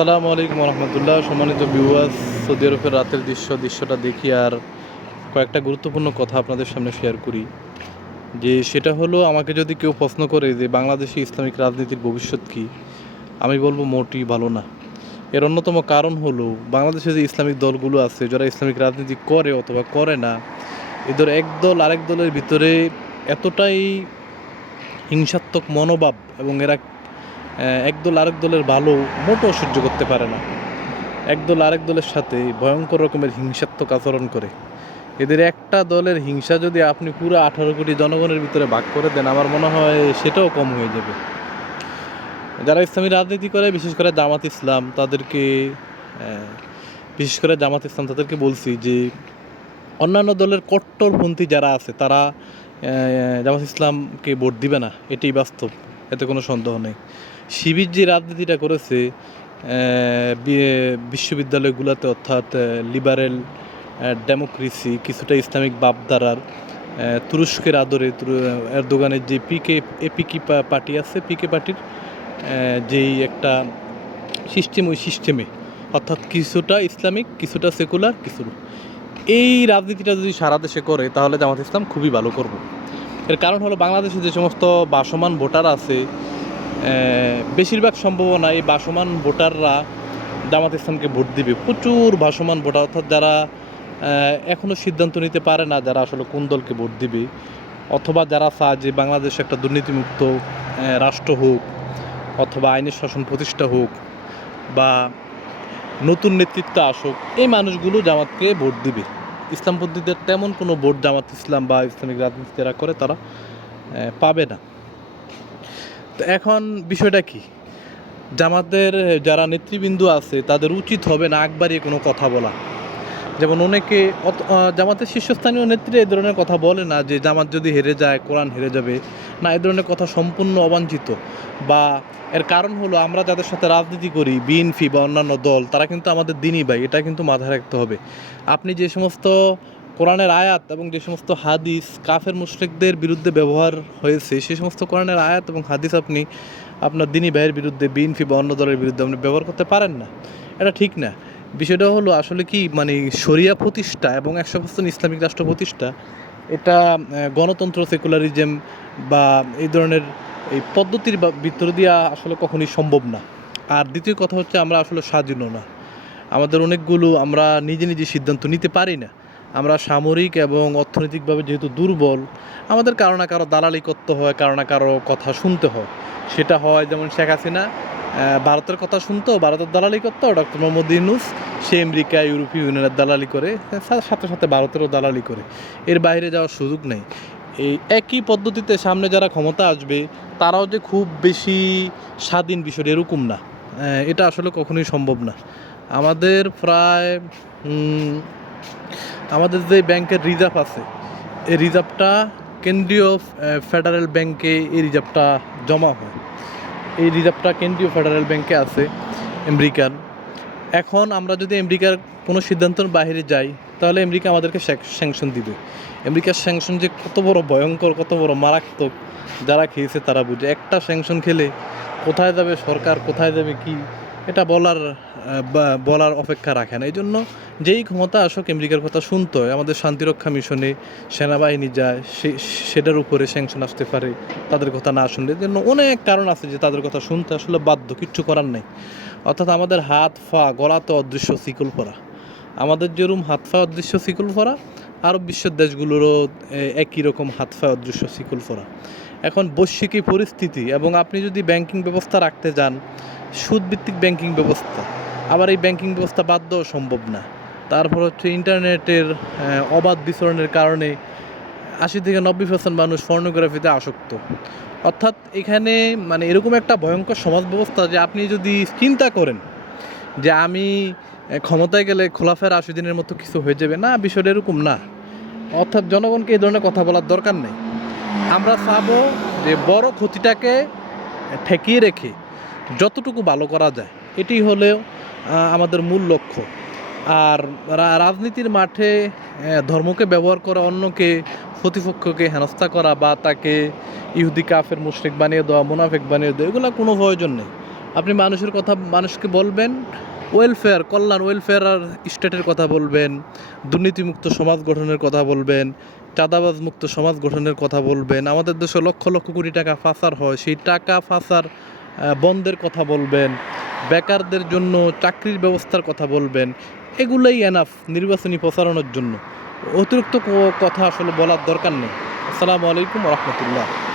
আসসালামু আলাইকুম রহমতুল্লাহ সম্মানিত ভিউয়ার্স সৌদি আরবের রাতের দৃশ্য, দৃশ্যটা দেখি আর কয়েকটা গুরুত্বপূর্ণ কথা আপনাদের সামনে শেয়ার করি। যে সেটা হলো, আমাকে যদি কেউ প্রশ্ন করে যে বাংলাদেশে ইসলামিক রাজনীতির ভবিষ্যৎ কী, আমি বলব মোটেই ভালো না। এর অন্যতম কারণ হলো, বাংলাদেশে যে ইসলামিক দলগুলো আছে, যারা ইসলামিক রাজনীতি করে অথবা করে না, এদের এক দল আরেক দলের ভিতরে এতটাই হিংসাত্মক মনোভাব এবং এরা একদল আরেক দলের ভালো মোটেও সহ্য করতে পারে না। একদল আরেক দলের সাথে ভয়ঙ্কর রকমের হিংসাত্মক আচরণ করে। এদের একটা দলের হিংসা যদি আপনি পুরো আঠারো কোটি জনগণের ভিতরে ভাগ করে দেন, আমার মনে হয় সেটাও কম হয়ে যাবে। যারা ইসলামী রাজনীতি করে, বিশেষ করে জামাত ইসলাম, তাদেরকে বিশেষ করে জামাত ইসলাম, তাদেরকে বলছি যে, অন্যান্য দলের কট্টরপন্থী যারা আছে, তারা জামাত ইসলামকে ভোট দিবে না। এটাই বাস্তব। এতে কোনো সন্দেহ নেই। শিবির যে রাজনীতিটা করেছে বিশ্ববিদ্যালয়গুলোতে অর্থাৎ লিবারেল ডেমোক্রেসি কিছুটা ইসলামিক আহ, তুরস্কের আদরে এরদোগানের যে পিকে এপিকি পার্টি আছে পিকে পার্টির যেই একটা সিস্টেম ওই সিস্টেমে অর্থাৎ কিছুটা ইসলামিক কিছুটা সেকুলার কিছু এই রাজনীতিটা যদি সারা দেশে করে তাহলে জামাত ইসলাম খুবই ভালো করবে। এর কারণ হলো বাংলাদেশে যে সমস্ত বাসমান ভোটার আছে বেশিরভাগ সম্ভাবনা এই বাসমান ভোটাররা জামাত ইসলামকে ভোট দিবে। প্রচুর ভাসমান ভোটার, অর্থাৎ যারা এখনও সিদ্ধান্ত নিতে পারে না যারা আসলে কোন দলকে ভোট দিবে, অথবা যারা চায় যে বাংলাদেশ একটা দুর্নীতিমুক্ত রাষ্ট্র হোক, অথবা আইনের শাসন প্রতিষ্ঠা হোক, বা নতুন নেতৃত্ব আসুক, এই মানুষগুলো জামাতকে ভোট দিবে। ইসলামপন্থীদের তেমন কোনো ভোট জামাত ইসলাম বা ইসলামিক রাজনীতি যারা করে, তারা পাবে না। তো এখন বিষয়টা কি? জামাতের যারা নেতৃবৃন্দ আছে, তাদের উচিত হবে না একবারই কোনো কথা বলা। যেমন অনেকে জামাতের শীর্ষস্থানীয় নেত্রী এই ধরনের কথা বলে না যে জামাত যদি হেরে যায়, কোরআন হেরে যাবে। না এ ধরনের কথা সম্পূর্ণ অবাঞ্ছিত। বা এর কারণ হলো আমরা যাদের সাথে রাজনীতি করি, বিএনপি বা অন্যান্য দল, তারা কিন্তু আমাদের দিনই ভাই এটা কিন্তু মাথায় রাখতে হবে। আপনি যে সমস্ত কোরআনের আয়াত এবং যে সমস্ত হাদিস কাফের মুশরিকদের বিরুদ্ধে ব্যবহার হয়েছে সেই সমস্ত কোরআনের আয়াত এবং হাদিস আপনি, আপনার দিনী ভাইয়ের বিরুদ্ধে, বিএনপি বা অন্য দলের বিরুদ্ধে আপনি ব্যবহার করতে পারেন না। এটা ঠিক না। বিষয়টা হলো আসলে কি মানে শরিয়া প্রতিষ্ঠা এবং একশো পার্সেন্ট ইসলামিক রাষ্ট্র প্রতিষ্ঠা, এটা গণতন্ত্র সেকুলারিজম বা এই ধরনের এই পদ্ধতির ভিতর দিয়া আসলে কখনোই সম্ভব না। আর দ্বিতীয় কথা হচ্ছে আমরা আসলে স্বাধীনও না। আমাদের অনেকগুলো আমরা নিজে নিজে সিদ্ধান্ত নিতে পারি না। আমরা সামরিক এবং অর্থনৈতিকভাবে যেহেতু দুর্বল, আমাদের কারও না কারও দালালি করতে হয়, কারও না কারও কথা শুনতে হয়। সেটা হয় যেমন শেখ হাসিনা ভারতের কথা শুনতো, ভারতের দালালি করতো, ডক্টর মোহাম্মদ ইউনুস, সে আমেরিকা ইউরোপীয় ইউনিয়নের দালালি করে সা- সাথে সাথে ভারতেরও দালালি করে। এর বাইরে যাওয়ার সুযোগ নেই। এই একই পদ্ধতিতে সামনে যারা ক্ষমতা আসবে, তারাও যে খুব বেশি স্বাধীন বিষয় এরকম না। এটা আসলে কখনোই সম্ভব না। আমাদের প্রায় আমাদের যে ব্যাংকের রিজার্ভ আছে, এই রিজার্ভটা কেন্দ্রীয় ফেডারেল ব্যাংকে এই রিজার্ভটা জমা হয়। এই রিজার্ভটা কেন্দ্রীয় ফেডারেল ব্যাংকে আছে, আমেরিকার। এখন আমরা যদি আমেরিকার কোনো সিদ্ধান্তের বাইরে যাই, তাহলে আমেরিকা আমাদেরকে স্যাংশন দিবে। আমেরিকার স্যাংশন যে কত বড় ভয়ঙ্কর, কত বড় মারাত্মক যারা খেয়েছে তারা বুঝে। একটা স্যাংশন খেলে কোথায় যাবে সরকার, কোথায় যাবে কি? এটা বলার বলার অপেক্ষা রাখে না। এই জন্য যেই ক্ষমতা আসুক, আমেরিকার কথা শুনতে হয়, আমাদের শান্তিরক্ষা মিশনে সেনাবাহিনী যায় সেটার উপরে স্যাংশন আসতে পারে, তাদের কথা না শুনলে। জন্য অনেক কারণ আছে যে তাদের কথা শুনতে আসলে বাধ্য, কিচ্ছু করার নেই। অর্থাৎ আমাদের হাত ফা গলা তো অদৃশ্য শিকল পরা। আমাদের যেরকম হাত ফা অদৃশ্য শিকল পরা আরব বিশ্বের দেশগুলোরও একই রকম হাত ফা অদৃশ্য শিকল পরা। এখন বৈশ্বিক পরিস্থিতি এবং আপনি যদি ব্যাংকিং ব্যবস্থা রাখতে যান সুদভিত্তিক ব্যাংকিং ব্যবস্থা। আবার এই ব্যাংকিং ব্যবস্থা বাদ দেওয়া সম্ভব না। তারপর হচ্ছে ইন্টারনেটের অবাধ বিচরণের কারণে আশি থেকে নব্বই পার্সেন্ট মানুষ ফর্নোগ্রাফিতে আসক্ত। অর্থাৎ এখানে মানে এরকম একটা ভয়ঙ্কর সমাজ ব্যবস্থা যে আপনি যদি চিন্তা করেন যে আমি ক্ষমতায় গেলে খোলাফের আশি দিনের মতো কিছু হয়ে যাবে, না, বিষয়টা এরকম না। অর্থাৎ জনগণকে এই ধরনের কথা বলার দরকার নেই। আমরা চাবো যে বড় ক্ষতিটাকে ঠেকিয়ে রেখে যতটুকু ভালো করা যায় এটি হলেও আমাদের মূল লক্ষ্য। আর রাজনীতির মাঠে ধর্মকে ব্যবহার করা, অন্যকে, প্রতিপক্ষকে হেনস্থা করা বা তাকে ইহুদি, কাফের, মুশরিক বানিয়ে দেওয়া, মুনাফেক বানিয়ে দেওয়া, এগুলো কোনো প্রয়োজন নেই। আপনি মানুষের কথা, মানুষকে বলবেন ওয়েলফেয়ার কল্যাণ ওয়েলফেয়ার স্টেটের কথা বলবেন, দুর্নীতিমুক্ত সমাজ গঠনের কথা বলবেন চাঁদাবাজ মুক্ত সমাজ গঠনের কথা বলবেন, আমাদের দেশে লক্ষ লক্ষ কোটি টাকা ফাঁসার হয়, সেই টাকা ফাঁসার বন্ধের কথা বলবেন, বেকারদের জন্য চাকরির ব্যবস্থার কথা বলবেন, এগুলোই এনাফ নির্বাচনী প্রচারণার জন্য। অতিরিক্ত কথা আসলে বলার দরকার নেই। আসসালামু আলাইকুম রহমতুল্লাহ।